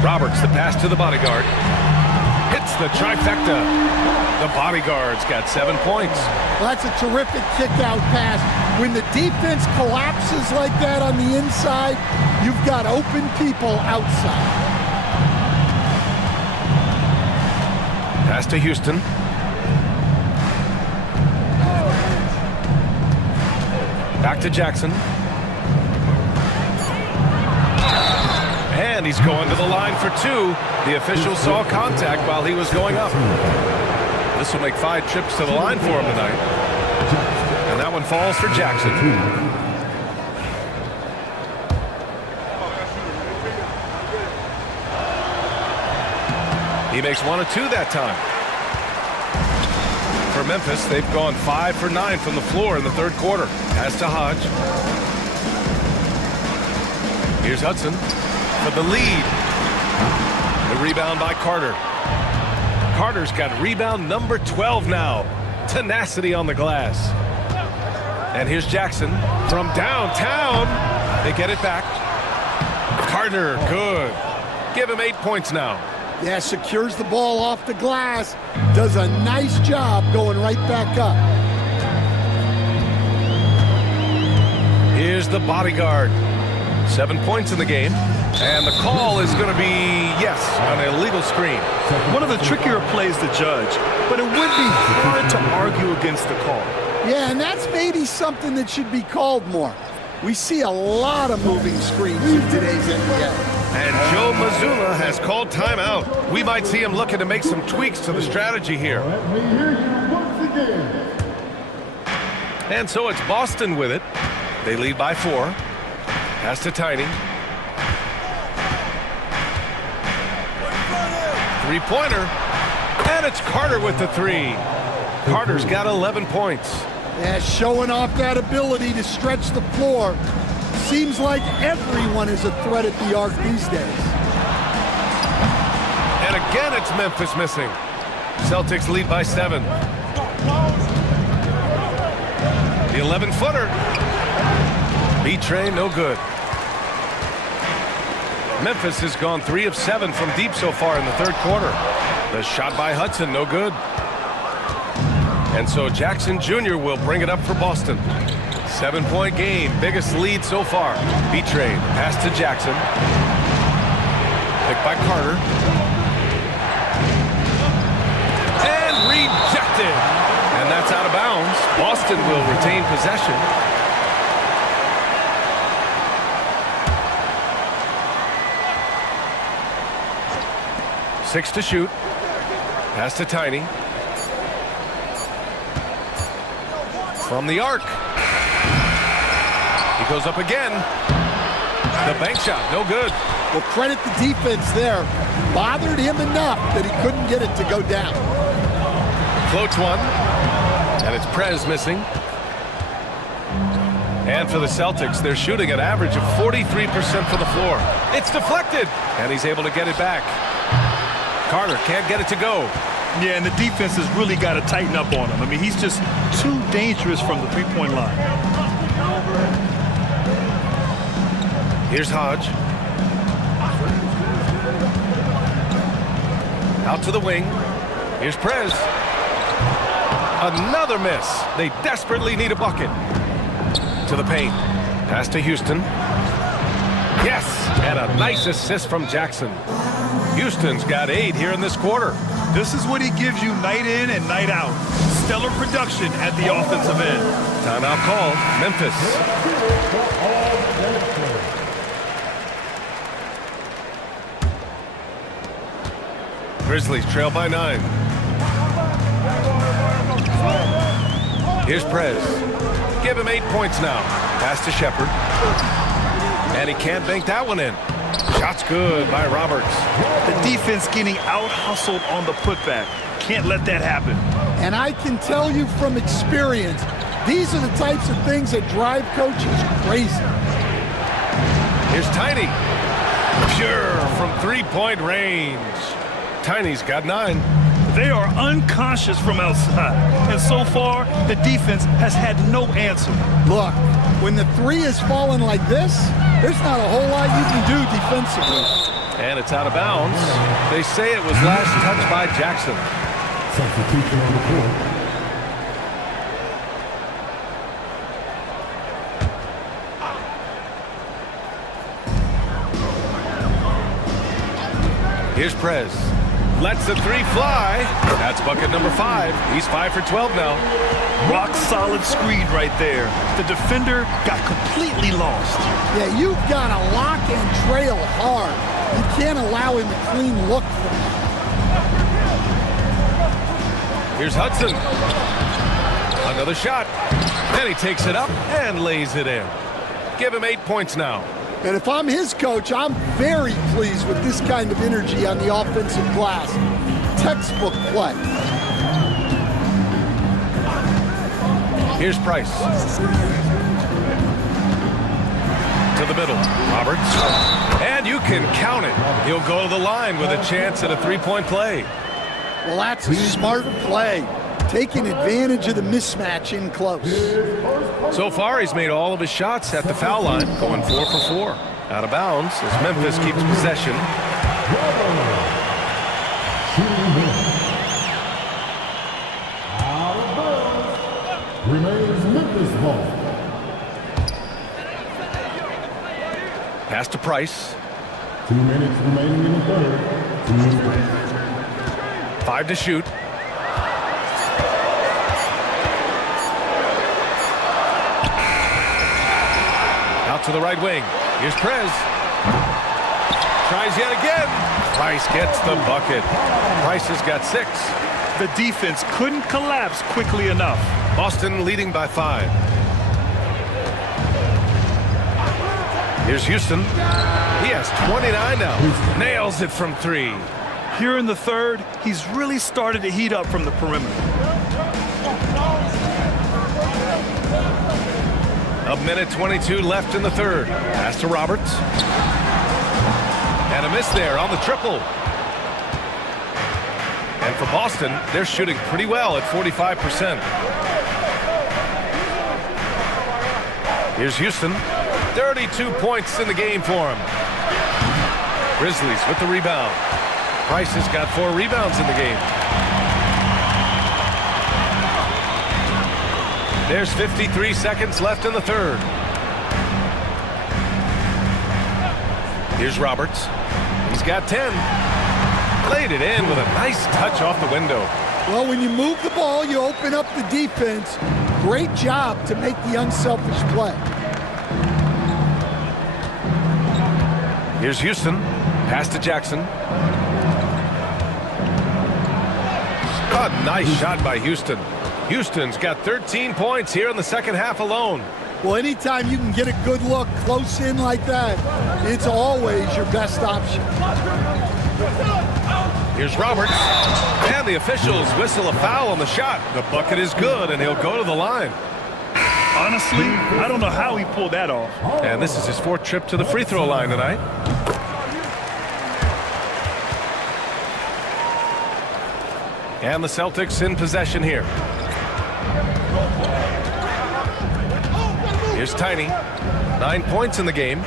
Roberts, the pass to the bodyguard. Hits the trifecta. The bodyguard's got 7 points. Well, that's a terrific kick-out pass. When the defense collapses like that on the inside, you've got open people outside. Pass to Houston. Back to Jackson. And he's going to the line for two. The official saw contact while he was going up. This will make 5 trips to the line for him tonight. And that one falls for Jackson. He makes 1 of 2 that time. For Memphis, they've gone 5 for 9 from the floor in the third quarter. Pass to Hodge. Here's Hudson for the lead. The rebound by Carter. Carter's got rebound number 12 now. Tenacity on the glass. And here's Jackson from downtown. They get it back. Carter, good. Give him 8 points now. Yeah, secures the ball off the glass. Does a nice job going right back up. Here's the bodyguard. 7 points in the game. And the call is going to be, yes, an illegal screen. One of the trickier plays to judge, but it would be hard to argue against the call. Yeah, and that's maybe something that should be called more. We see a lot of moving screens in today's NBA. And Joe Mazzulla has called timeout. We might see him looking to make some tweaks to the strategy here. And so it's Boston with it. They lead by 4. Pass to Tiny. 3-pointer. And it's Carter with the 3. Carter's got 11 points. Yeah, showing off that ability to stretch the floor. Seems like everyone is a threat at the arc these days. And again, it's Memphis missing. Celtics lead by 7. The 11-footer. B-Train, no good. Memphis has gone 3 of 7 from deep so far in the third quarter. The shot by Hudson, no good. And so Jackson Jr. will bring it up for Boston. 7-point game, biggest lead so far. B-Train, pass to Jackson. Picked by Carter. And rejected. And that's out of bounds. Boston will retain possession. Six to shoot. Pass to Tiny. From the arc. He goes up again. The bank shot, no good. Well, credit the defense there. Bothered him enough that he couldn't get it to go down. Floats one. And it's Prez missing. And for the Celtics, they're shooting an average of 43% for the floor. It's deflected. And he's able to get it back. Carter can't get it to go. Yeah, and the defense has really got to tighten up on him. I mean, he's just too dangerous from the three-point line. Here's Hodge. Out to the wing. Here's Prez. Another miss. They desperately need a bucket. To the paint. Pass to Houston. Yes, and a nice assist from Jackson. Houston's got 8 here in this quarter. This is what he gives you night in and night out. Stellar production at the offensive end. Timeout called. Memphis. Grizzlies trail by 9. Here's Prez. Give him 8 points now. Pass to Shepard. And he can't bank that one in. Shot's good by Roberts. The defense getting out-hustled on the putback. Can't let that happen. And I can tell you from experience, these are the types of things that drive coaches crazy. Here's Tiny. Pure from three-point range. Tiny's got 9. They are unconscious from outside. And so far, the defense has had no answer. Look, when the three is falling like this, there's not a whole lot you can do defensively. And it's out of bounds. They say it was last touched by Jackson. Substitution on the court. Here's Prez. Lets the three fly. That's bucket number 5. He's 5 for 12 now. Rock solid screen right there. The defender got completely lost. Yeah, you've got to lock and trail hard. You can't allow him a clean look from that. Here's Hudson. Another shot. And he takes it up and lays it in. Give him 8 points now. And if I'm his coach, I'm very pleased with this kind of energy on the offensive glass. Textbook play. Here's Price. To the middle. Roberts. And you can count it. He'll go to the line with a chance at a three-point play. Well, that's a smart play. Taking advantage of the mismatch in close. So far, he's made all of his shots at the foul line, going 4 for 4. Out of bounds as Memphis keeps possession. Remains Memphis ball. Pass to Price. 2 minutes remaining in the third. 5 to shoot. Out to the right wing. Here's Prez. Tries yet again. Price gets the bucket. Price has got 6. The defense couldn't collapse quickly enough. Boston leading by 5. Here's Houston. He has 29 now. Nails it from 3. Here in the third, he's really started to heat up from the perimeter. A minute 22 left in the third. Pass to Roberts. And a miss there on the triple. And for Boston, they're shooting pretty well at 45%. Here's Houston. 32 points in the game for him. Grizzlies with the rebound. Price has got 4 rebounds in the game. There's 53 seconds left in the third. Here's Roberts. He's got 10. Laid it in with a nice touch off the window. Well, when you move the ball, you open up the defense. Great job to make the unselfish play. Here's Houston. Pass to Jackson. A nice shot by Houston. Houston's got 13 points here in the second half alone. Well, anytime you can get a good look close in like that, it's always your best option. Here's Roberts. And the officials whistle a foul on the shot. The bucket is good, and he'll go to the line. Honestly, I don't know how he pulled that off. And this is his 4th trip to the free throw line tonight. And the Celtics in possession here. Here's Tiny. 9 points in the game.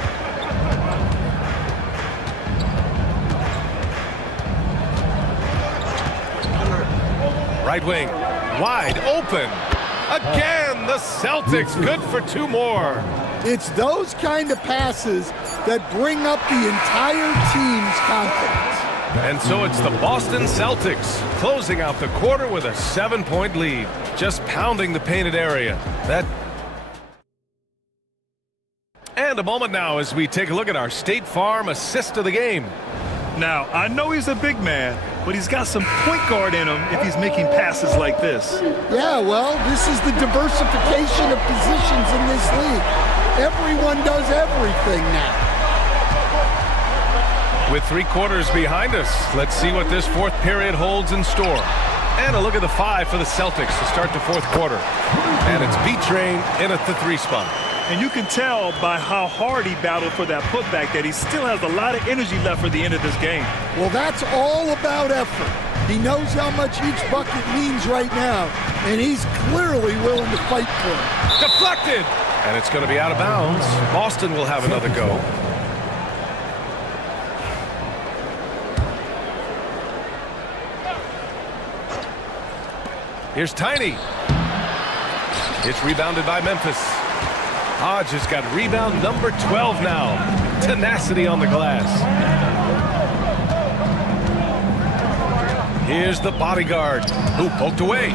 Right wing. Wide open. Again, the Celtics good for 2 more. It's those kind of passes that bring up the entire team's confidence. And so it's the Boston Celtics closing out the quarter with a 7-point lead. Just pounding the painted area. And a moment now as we take a look at our State Farm assist of the game. Now, I know he's a big man, but he's got some point guard in him if he's making passes like this. Yeah, well, this is the diversification of positions in this league. Everyone does everything now. With 3 quarters behind us, let's see what this fourth period holds in store. And a look at the 5 for the Celtics to start the fourth quarter. And it's B-Train in at the 3 spot. And you can tell by how hard he battled for that putback that he still has a lot of energy left for the end of this game. Well, that's all about effort. He knows how much each bucket means right now, and he's clearly willing to fight for it. Deflected! And it's going to be out of bounds. Boston will have another go. Here's Tiny. It's rebounded by Memphis. Hodge has got rebound number 12 now. Tenacity on the glass. Here's the bodyguard, who poked away.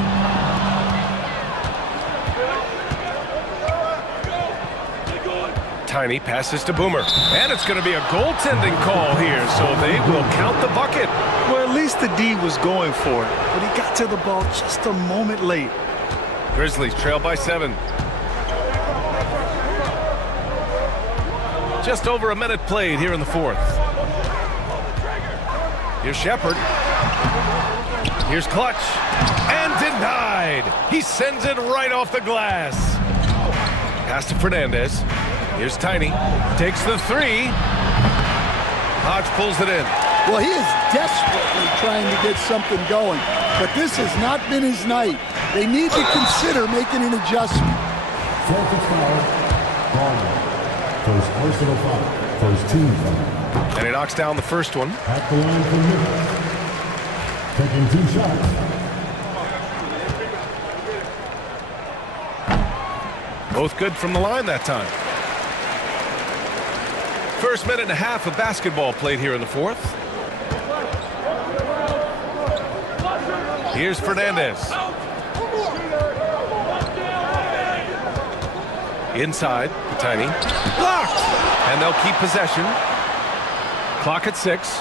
Tiny passes to Boomer. And it's going to be a goaltending call here, so they will count the bucket. Well, at least the D was going for it, but he got to the ball just a moment late. Grizzlies trail by 7. Just over a minute played here in the fourth. Here's Shepard. Here's Clutch. And denied. He sends it right off the glass. Pass to Fernandez. Here's Tiny. Takes the 3. Hodge pulls it in. Well, he is desperately trying to get something going, but this has not been his night. They need to consider making an adjustment. Celtics foul. Garner. First personal foul. First team foul. And he knocks down the first one. At the line for Memphis. Taking 2 shots. Both good from the line that time. First minute and a half of basketball played here in the fourth. Here's Fernandez. Inside, Tiny. Blocked! And they'll keep possession. Clock at 6.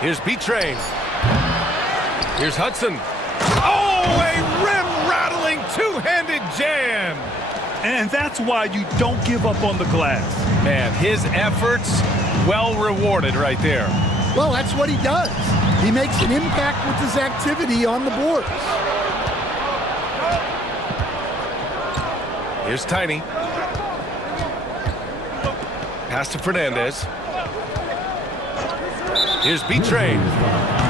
Here's B-Train. Here's Hudson. Oh, a rim-rattling two-handed jam! And that's why you don't give up on the glass. Man, his efforts well rewarded right there. Well, that's what he does. He makes an impact with his activity on the boards. Here's Tiny. Pass to Fernandez. Here's B-Train.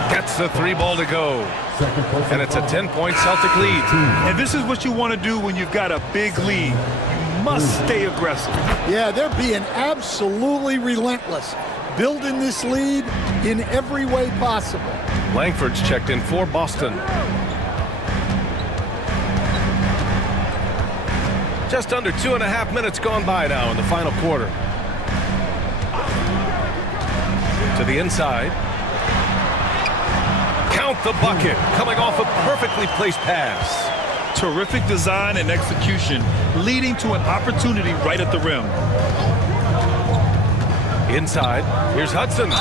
Gets the 3 ball to go. And it's a 10-point Celtic lead. And this is what you want to do when you've got a big lead. You must stay aggressive. Yeah, they're being absolutely relentless, building this lead in every way possible. Langford's checked in for Boston. Just under 2.5 minutes gone by now in the final quarter. To the inside. Count the bucket, coming off a perfectly placed pass. Terrific design and execution, leading to an opportunity right at the rim. Inside, here's Hudson.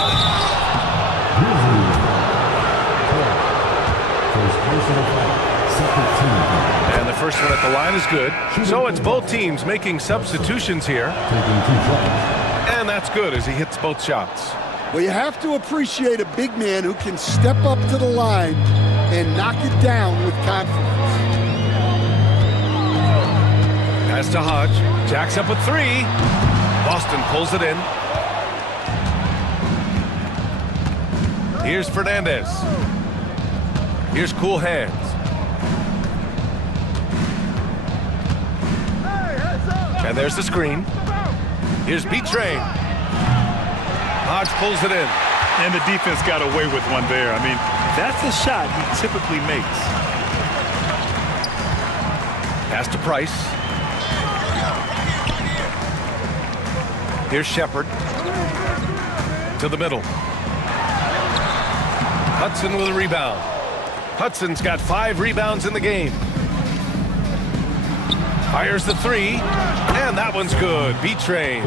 And the first one at the line is good. So it's both teams making substitutions here. And that's good as he hits both shots. Well, you have to appreciate a big man who can step up to the line and knock it down with confidence. Pass to Hodge. Jacks up a 3. Boston pulls it in. Here's Fernandez. Here's Cool Hands. And there's the screen. Here's B-Train. Hodge pulls it in. And the defense got away with one there. I mean, that's a shot he typically makes. Pass to Price. Here's Shepard. To the middle. Hudson with a rebound. Hudson's got 5 rebounds in the game. Fires the 3, and that one's good. B-Train.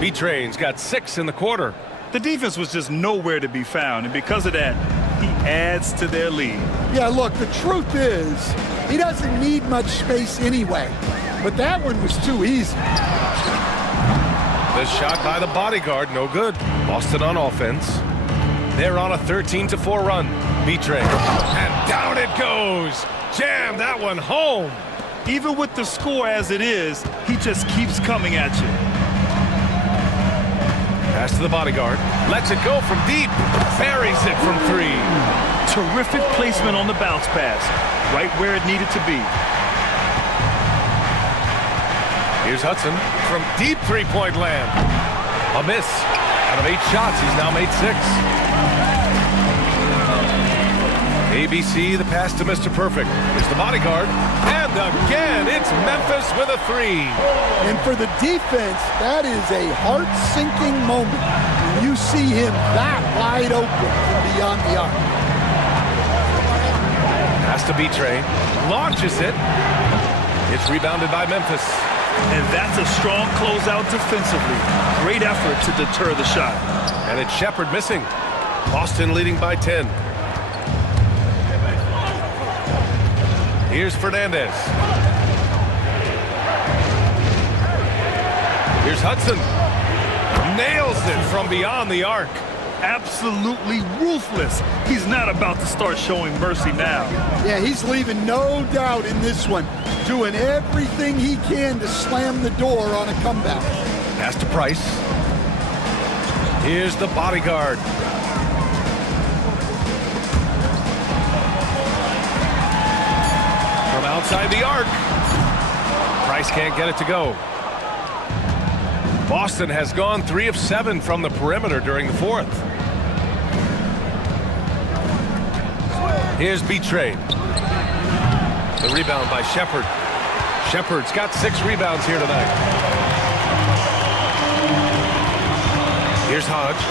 B-Train's got 6 in the quarter. The defense was just nowhere to be found, and because of that, he adds to their lead. Yeah, look, the truth is, he doesn't need much space anyway. But that one was too easy. The shot by the bodyguard, no good. Boston on offense. They're on a 13-4 run. B-Train. And down it goes. Jam that one home. Even with the score as it is, he just keeps coming at you. Pass to the bodyguard. Lets it go from deep. Buries it from 3. Terrific placement on the bounce pass. Right where it needed to be. Here's Hudson from deep three-point land. A miss. Out of 8 shots, he's now made 6. ABC, the pass to Mr. Perfect. Here's the bodyguard. And again, it's Memphis with a 3. And for the defense, that is a heart-sinking moment when you see him that wide open from beyond the arc. Pass to B-Train. Launches it. It's rebounded by Memphis. And that's a strong closeout defensively. Great effort to deter the shot. And it's Shepard missing. Boston leading by 10. Here's Fernandez. Here's Hudson. Nails it from beyond the arc. Absolutely ruthless. He's not about to start showing mercy now. Yeah, he's leaving no doubt in this one. Doing everything he can to slam the door on a comeback. Pass to Price. Here's the bodyguard. From outside the arc. Price can't get it to go. Boston has gone 3 of 7 from the perimeter during the 4th. Here's B-Train. The rebound by Shepard. Shepard's got 6 rebounds here tonight. Here's Hodge.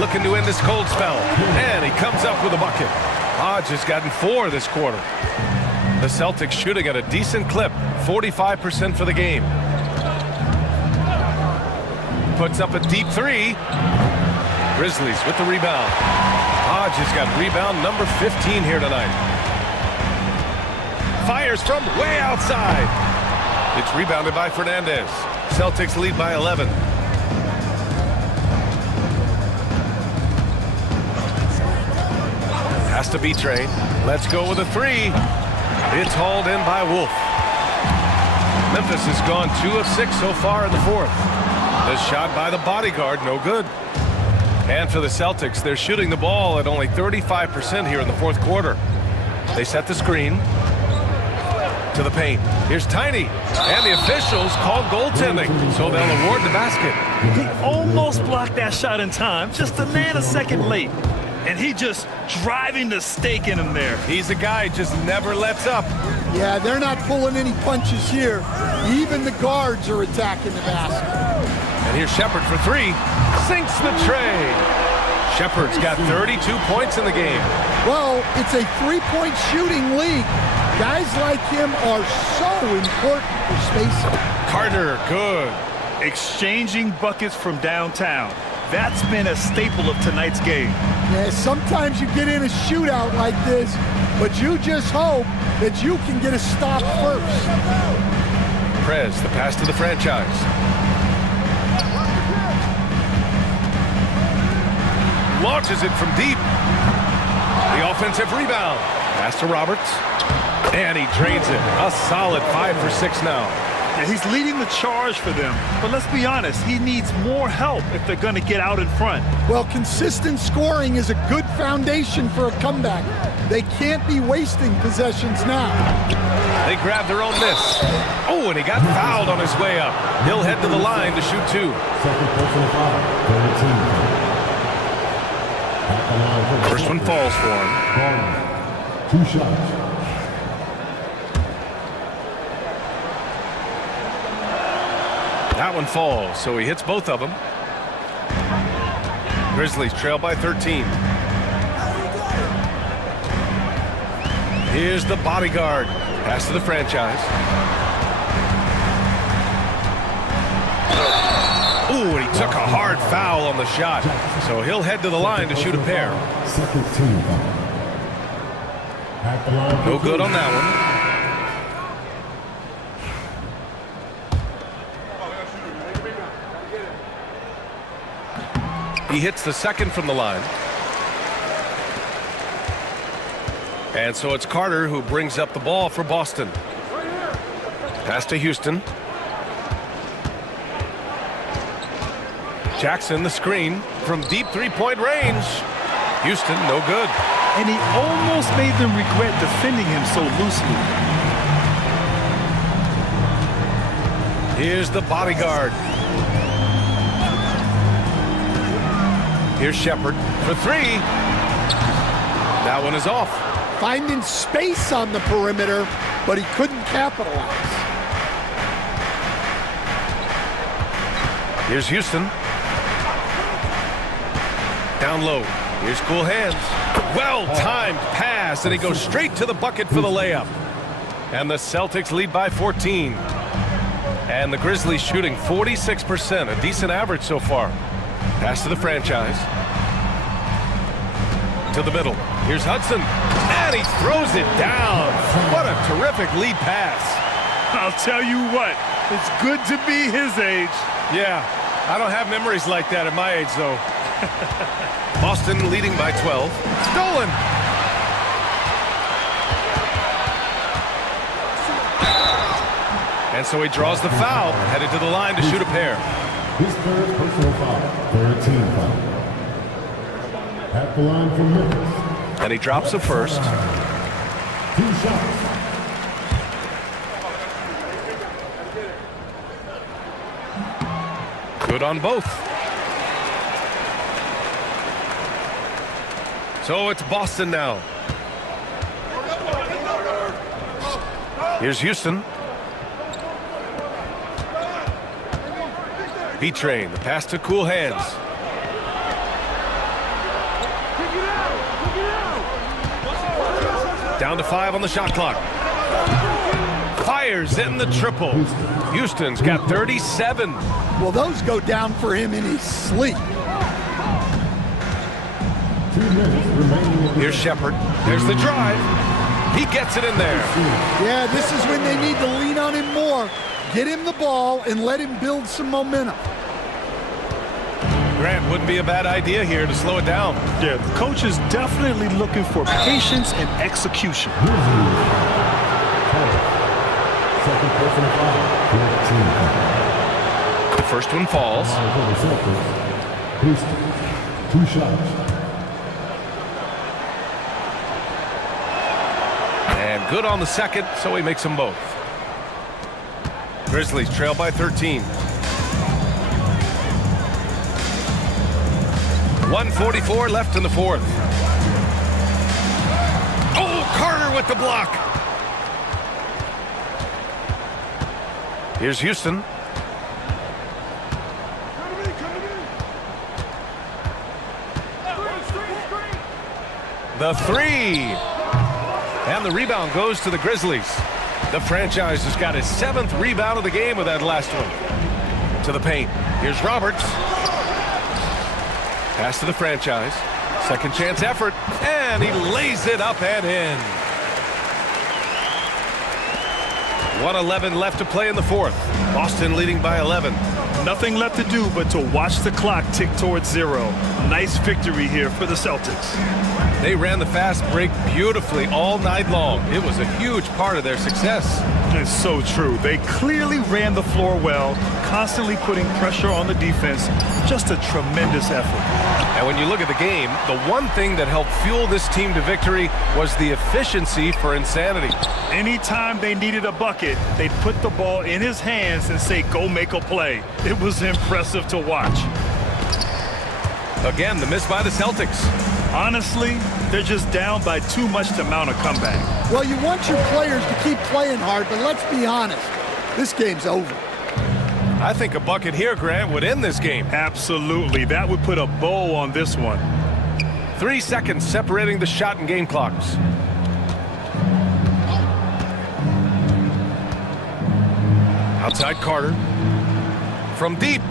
Looking to end this cold spell. And he comes up with a bucket. Hodge has gotten 4 this quarter. The Celtics shooting at a decent clip. 45% for the game. Puts up a deep 3. Grizzlies with the rebound. Hodge has got rebound number 15 here tonight. Fires from way outside. It's rebounded by Fernandez. Celtics lead by 11. Has to be Train. Let's go with a 3. It's hauled in by Wolf. Memphis has gone 2 of 6 so far in the 4th. The shot by the bodyguard, no good. And for the Celtics, they're shooting the ball at only 35% here in the 4th quarter. They set the screen. To the paint. Here's Tiny. And the officials call goaltending, so they'll award the basket. He almost blocked that shot in time, just a nanosecond late. And he just driving the stake in him there. He's a guy just never lets up. Yeah, they're not pulling any punches here. Even the guards are attacking the basket. And here's Shepard for 3. Sinks the tray. Shepard's got 32 points in the game. Well, it's a 3-point shooting league. Guys like him are so important for spacing. Carter, good. Exchanging buckets from downtown. That's been a staple of tonight's game. Yeah, sometimes you get in a shootout like this, but you just hope that you can get a stop first. Prez, the pass to the franchise. Launches it from deep. The offensive rebound. Pass to Roberts. And he drains it. A solid 5 for 6 now. Yeah, he's leading the charge for them. But let's be honest, he needs more help if they're going to get out in front. Well, consistent scoring is a good foundation for a comeback. They can't be wasting possessions now. They grab their own miss. Oh, and he got fouled on his way up. He'll head to the line to shoot 2. Second personal foul. 13. First one falls for him. Ball. 2 shots. That one falls, so he hits both of them. Grizzlies trail by 13. Here's the bodyguard. Pass to the franchise. Ooh, and he took a hard foul on the shot. So he'll head to the line to shoot a pair. Second team foul. At the line. No good on that one. He hits the second from the line. And so it's Carter who brings up the ball for Boston. Pass to Houston. Jackson, the screen from deep three-point range. Houston, no good. And he almost made them regret defending him so loosely. Here's the bodyguard. Here's Shepard for three. That one is off. Finding space on the perimeter, but he couldn't capitalize. Here's Houston. Down low. Here's cool hands. Well-timed pass, and he goes straight to the bucket for the layup. And the Celtics lead by 14. And the Grizzlies shooting 46%, a decent average so far. Pass to the franchise. To the middle. Here's Hudson. And he throws it down. What a terrific lead pass. I'll tell you what, it's good to be his age. Yeah, I don't have memories like that at my age, though. Boston leading by 12. Stolen. And so he draws the foul, headed to the line to shoot a pair. His third personal foul. Third team foul. At the line for Memphis. And he drops the first. 2 shots. Good on both. So it's Boston now. Here's Houston. B-Train, the pass to cool hands. Down to 5 on the shot clock. Fires in the triple. Houston's got 37. Well, those go down for him in his sleep. 2 minutes remaining. Here's Shepard. There's the drive. He gets it in there. Yeah, this is when they need to lean on him more. Get him the ball and let him build some momentum. Grant, wouldn't be a bad idea here to slow it down. Yeah, the coach is definitely looking for patience and execution. Second personal foul. 14 foul. The first one falls. Houston. 2 shots. And good on the second, so he makes them both. Grizzlies trail by 13. 1:44 left in the fourth. Oh, Carter with the block. Here's Houston. The three. And the rebound goes to the Grizzlies. The franchise has got his 7th rebound of the game with that last one. To the paint. Here's Roberts. Pass to the franchise. Second chance effort. And he lays it up and in. 1:11 left to play in the fourth. Boston leading by 11. Nothing left to do but to watch the clock tick towards 0. Nice victory here for the Celtics. They ran the fast break beautifully all night long. It was a huge part of their success. It's so true. They clearly ran the floor well, constantly putting pressure on the defense. Just a tremendous effort. And when you look at the game, the one thing that helped fuel this team to victory was the efficiency for insanity. Anytime they needed a bucket, they'd put the ball in his hands and say, go make a play. It was impressive to watch. Again, the miss by the Celtics. Honestly, they're just down by too much to mount a comeback. Well, you want your players to keep playing hard, but let's be honest. This game's over. I think a bucket here, Grant, would end this game. Absolutely. That would put a bow on this one. 3 seconds separating the shot and game clocks. Outside Carter. From deep.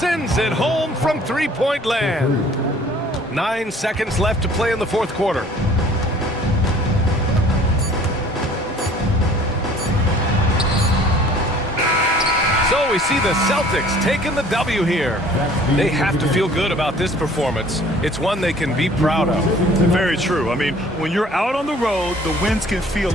sends it home from three-point land. 9 seconds left to play in the fourth quarter. So we see the Celtics taking the W here. They have to feel good about this performance. It's one they can be proud of. Very true. I mean, when you're out on the road, the wins can feel